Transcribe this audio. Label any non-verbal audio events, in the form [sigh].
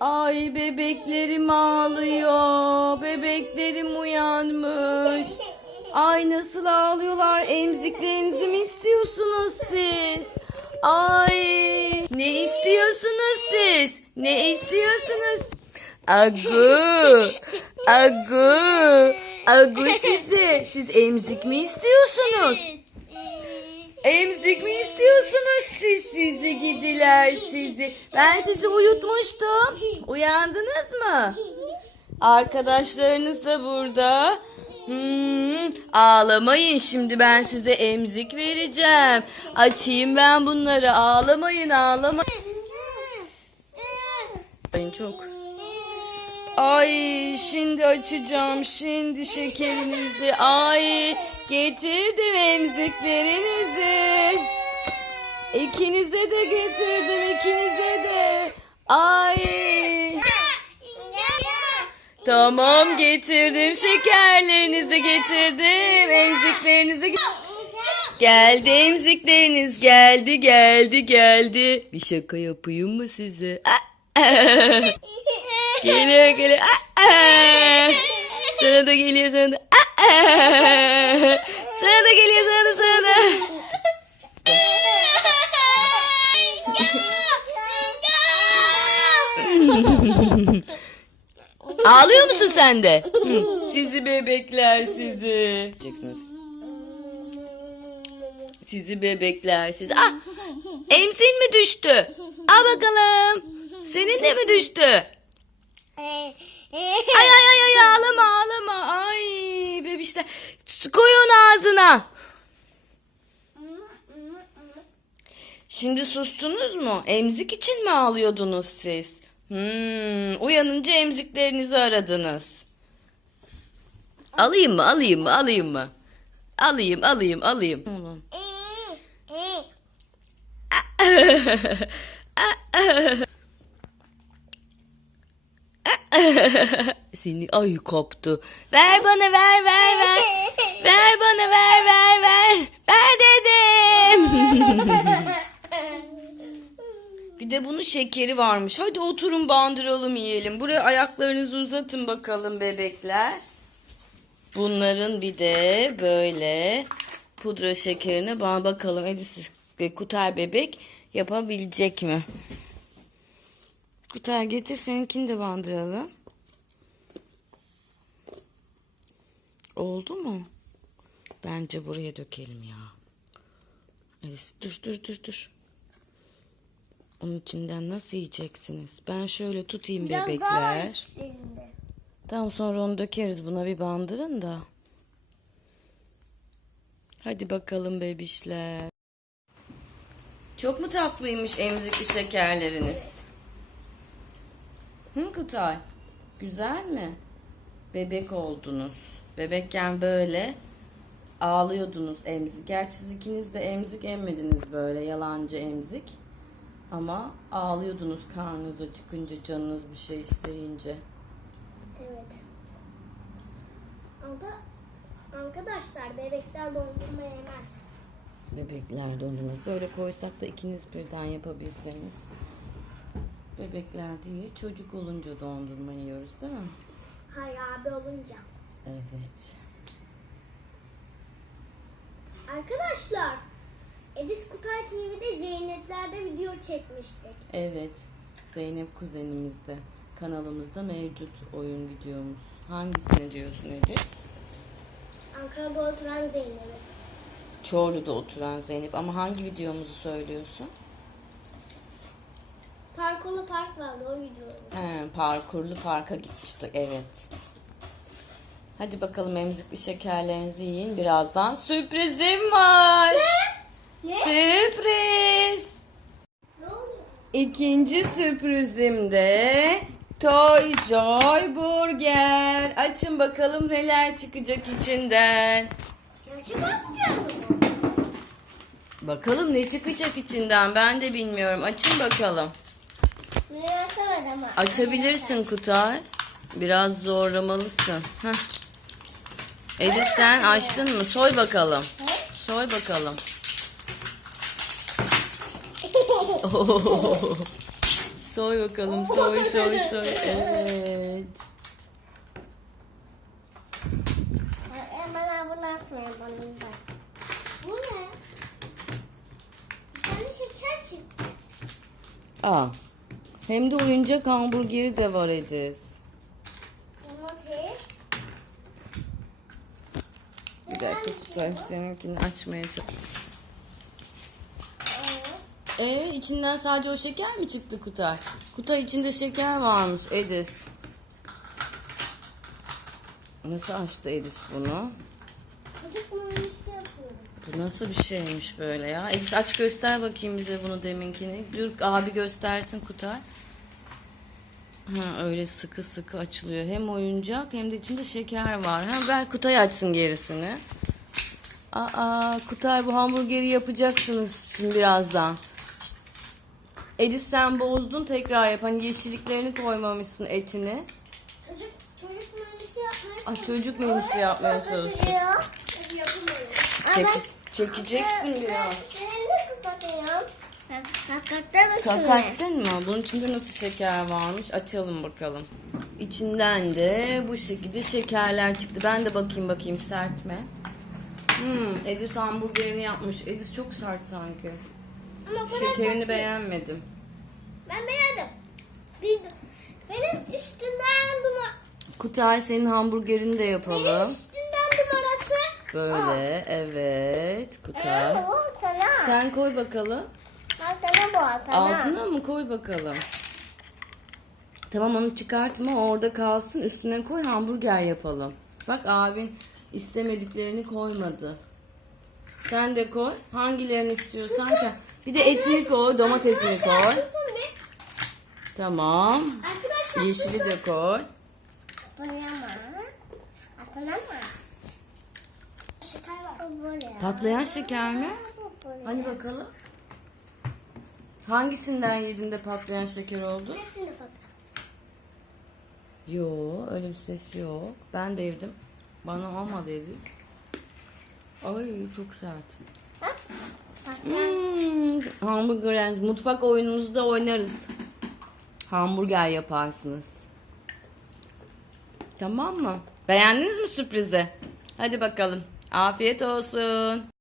Ay bebeklerim ağlıyor. Bebeklerim uyanmış. Ay nasıl ağlıyorlar. Emziklerinizi mi istiyorsunuz siz? Ay ne istiyorsunuz siz? Ne istiyorsunuz? Agu. Agu. Agu sizi. Siz emzik mi istiyorsunuz? Emzik mi istiyorsunuz siz sizi gidiler sizi? Ben sizi uyutmuştum. Uyandınız mı? Arkadaşlarınız da burada. Hmm, ağlamayın şimdi ben size emzik vereceğim. Açayım ben bunları. Ağlamayın ağlamayın. Çok. Ay şimdi açacağım şimdi şekerinizi. Ay getirdim emziklerinizi. İkinize de getirdim ikinize de. Ay. Tamam getirdim şekerlerinizi getirdim. Emziklerinizi ge- Geldi emzikleriniz geldi geldi geldi. Bir şaka yapayım mı size? [laughs] geliyor geliyor. Sana da geliyor sana da. Sana da geliyor sana da sana da. Ağlıyor musun sen de? Sizi bebekler sizi. Diyeceksiniz. Sizi bebekler sizi. Ah! Emsin mi düştü? Al bakalım. Senin de mi düştü? Ay ay ay ay ağlama ağlama. Ay bebişler. Koy onu ağzına. Şimdi sustunuz mu? Emzik için mi ağlıyordunuz siz? Hmm, uyanınca emziklerinizi aradınız. Alayım mı? Alayım mı? Alayım mı? Alayım, alayım, alayım. [laughs] [laughs] Seni ay koptu. Ver bana ver ver ver. Ver bana ver ver ver. Ver dedim. [laughs] Bir de bunun şekeri varmış. Hadi oturun bandıralım yiyelim. Buraya ayaklarınızı uzatın bakalım bebekler. Bunların bir de böyle pudra şekerine bakalım Edis ve Kutay bebek yapabilecek mi? Kutay getir seninkini de bandıralım. Oldu mu? Bence buraya dökelim ya. Edis dur dur dur dur. Onun içinden nasıl yiyeceksiniz? Ben şöyle tutayım Biraz daha bebekler. içlerinde. Tamam sonra onu dökeriz. Buna bir bandırın da. Hadi bakalım bebişler. Çok mu tatlıymış emzikli şekerleriniz? Hı Kutay? Güzel mi? Bebek oldunuz. Bebekken böyle ağlıyordunuz emzik. Gerçi siz ikiniz de emzik emmediniz böyle yalancı emzik. Ama ağlıyordunuz karnınıza çıkınca canınız bir şey isteyince. Evet. Ama arkadaşlar bebekler dondurma yemez. Bebekler dondurma. Böyle koysak da ikiniz birden yapabilseniz. Bebekler değil, çocuk olunca dondurma yiyoruz değil mi? Hayır abi olunca. Evet. Arkadaşlar Edis Kutay TV'de Zeynep'lerde video çekmiştik. Evet. Zeynep kuzenimizde. Kanalımızda mevcut oyun videomuz. Hangisini diyorsun Edis? Ankara'da oturan Zeynep'i. Çorlu'da oturan Zeynep. Ama hangi videomuzu söylüyorsun? Parkolu Park vardı o video. He, parkurlu parka gitmiştik. Evet. Hadi bakalım emzikli şekerlerinizi yiyin. Birazdan sürprizim var. Ne? Sürpriz. Ne oluyor? İkinci sürprizim de Toy Joy Burger. Açın bakalım neler çıkacak içinden. Gerçek hamburger mi bu? Bakalım ne çıkacak içinden ben de bilmiyorum. Açın bakalım. Açamadım. Açabilirsin Kutay. Biraz zorlamalısın. Heh. Elif sen açtın mı? Soy bakalım. Soy bakalım. [laughs] Soy bakalım. Soy soy soy. [laughs] Evet. Bana bunu atmayın bana da. Bu ne? Bir tane şeker çıktı. Aa. Hem de oyuncak hamburgeri de var Ediz. Domates. Bir dakika Kutay seninkini açmaya çalış. Ee içinden sadece o şeker mi çıktı Kutay? Kutay içinde şeker varmış Edis. Nasıl açtı Edis bunu? Çocuk muamelesi yapıyorum. Bu nasıl bir şeymiş böyle ya? Edis aç göster bakayım bize bunu deminkini. Dur abi göstersin Kutay. Ha öyle sıkı sıkı açılıyor. Hem oyuncak hem de içinde şeker var. Ha ver Kutay açsın gerisini. Aa Kutay bu hamburgeri yapacaksınız şimdi birazdan. Edis sen bozdun tekrar yap. Hani yeşilliklerini koymamışsın etini. Çocuk çocuk muamelesi yapmaya Ay çocuk menüsü yapmaya çalışıyor. Yapamıyorum. Çek- çekeceksin mı şunu? Kakattın mı? Bunun içinde nasıl şeker varmış? Açalım bakalım. İçinden de bu şekilde şekerler çıktı. Ben de bakayım bakayım sert mi? Hmm, Edis hamburgerini yapmış. Edis çok sert sanki. Ama bu Şekerini sert değil. beğenmedim. Ben beğendim. Bir, benim üstünden duman. Kutay senin hamburgerini de Benim yapalım. üstünden numarası. Böyle evet. Bu altına. Sen koy bakalım. Altına bu altına. Altına mı koy bakalım. Tamam onu çıkartma orada kalsın üstüne koy hamburger yapalım. Bak abin istemediklerini koymadı. Sen de koy. Hangilerini istiyorsan koy. Bir de etini koy, domatesini koy. Susun. Tamam. Arkadaşlar Yeşili de koy. Buraya Altına mı? Şeker var. Bu buraya. Patlayan şeker mi? Hani bakalım. Hangisinden yedin de patlayan şeker oldu? Hepsini patlat. Yo, öyle bir ses yok. Ben de yedim. Bana olmadı Edis. Ay çok sert. Hmm, hamburger mutfak oyunumuzda oynarız. Hamburger yaparsınız. Tamam mı? Beğendiniz mi sürprizi? Hadi bakalım. Afiyet olsun.